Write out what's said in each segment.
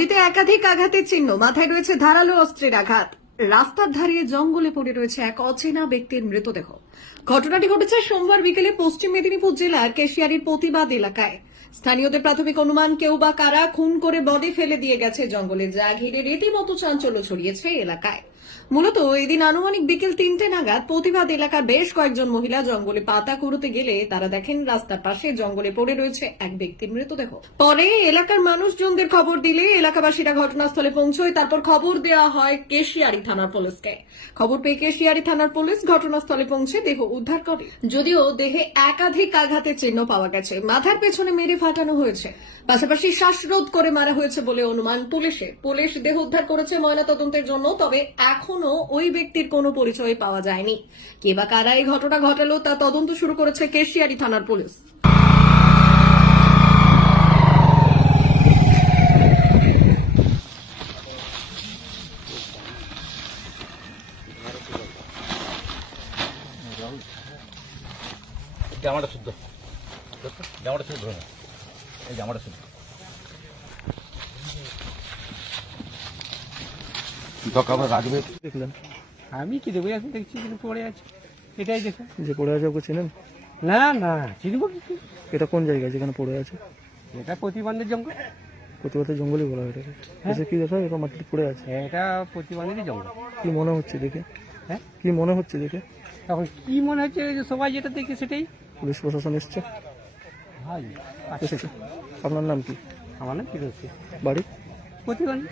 বডিতে একাধিক আঘাতের চিহ্ন, মাথায় রয়েছে ধারালো অস্ত্রের আঘাত। রাস্তার ধারে জঙ্গলে পড়ে রয়েছে এক অচেনা ব্যক্তির মৃতদেহ। ঘটনাটি ঘটেছে সোমবার বিকেলে পশ্চিম মেদিনীপুর জেলার কেশিয়ারির প্রতিবাদ এলাকায়। স্থানীয়দের প্রাথমিক অনুমান কেউ বা কারা খুন করে বডি ফেলে দিয়ে গেছে জঙ্গলে, যা ঘিরে রীতিমতো চাঞ্চল্য ছড়িয়েছে এলাকায়। মূলত এদিন আনুমানিক বিকেল 3টে নাগাদ প্রতিবাদ এলাকার বেশ কয়েকজন মহিলা জঙ্গলে পাতা কুড়োতে গেলে তারা দেখেন রাস্তার পাশে জঙ্গলে পড়ে রয়েছে এক ব্যক্তির মৃতদেহ। পরে এলাকার মানুষজনদের খবর দিলে এলাকাবাসীরা ঘটনাস্থলে পৌঁছয়। তারপর খবর দেওয়া হয় কেশিয়ারি থানার পুলিশকে। খবর পেয়ে কেশিয়ারি থানার পুলিশ ঘটনাস্থলে পৌঁছে দেহ উদ্ধার করে। যদিও দেহে একাধিক আঘাতের চিহ্ন পাওয়া গেছে, মাথার পেছনে মেরে ফাটানো হয়েছে, পাশাপাশি শ্বাসরোধ করে মারা হয়েছে বলে অনুমান পুলিশের। পুলিশ দেহ উদ্ধার করেছে ময়নাতদন্তের জন্য, তবে এখনো ওই ব্যক্তির কোনো পরিচয় পাওয়া যায়নি। কে বা কারা এই ঘটনা ঘটালো তা তদন্ত শুরু করেছে কেশিয়ারি থানার পুলিশ। জামাটা শুদ্ধ, জামাটা শুদ্ধ, এই জামাটা শুদ্ধ। দরকার রাখবে দেখলেন? আমি কি দেবো, এখন দেখছি কিন্তু পড়ে আছে, এটাই দেখো। যে পড়ে আছে ওকে চেনেন? না না, চিনবো কি? এটা কোন জায়গায় যেখানে পড়ে আছে? এটা প্রতিবন্ধের জঙ্গল। প্রতিবাদের জঙ্গলই বলা হয় এটাকে। এসে কি দেখা এরকম মাটিতে পড়ে আছে? এটা প্রতিবন্ধেরই জঙ্গল। কি মনে হচ্ছে দেখে? হ্যাঁ, কি মনে হচ্ছে দেখে? তখন কি মনে হচ্ছে যে সবাই যেটা দেখে সেটাই। পুলিশ প্রশাসন এসছে? ভাই এসেছে। আপনার নাম কি? আমার না ফিরোজী, বাড়ি? প্রতিবন্ধী।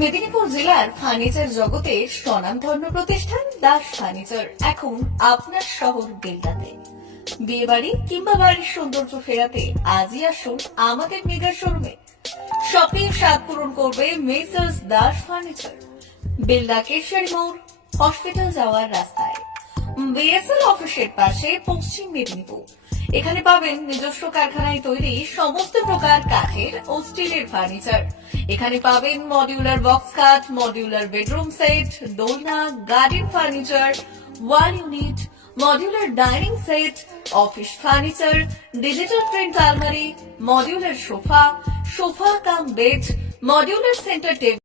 মেদিনীপুর জেলার ফার্নিচার জগতের স্বনামধন্য প্রতিষ্ঠান দাস ফার্নিচার এখন আপনার শহর বেলদাতে। বিয়ে বাড়ি কিংবা বাড়ির সৌন্দর্য ফেরাতে আজই আসুন আমাদের মেগা শোরুমে। শপিং স্বাদ পূরণ করবে মেসার্স দাস ফার্নিচার, বেলদা কেশিয়ারি মোড়, হসপিটাল যাওয়ার রাস্তায়, বিএসএল অফিসের পাশে, পশ্চিম মেদিনীপুর। এখানে পাবেন নিজস্ব কারখানায় তৈরি সমস্ত প্রকার কাঠের ও স্টিলের ফার্নিচার। এখানে পাবেন মডিউলার বক্স কাট, মডিউলার বেডরুম সেট, দোলনা, garden furniture, wall unit, modular dining set, office furniture, digital print আলমারি, modular sofa, sofa cum bed, modular centre table.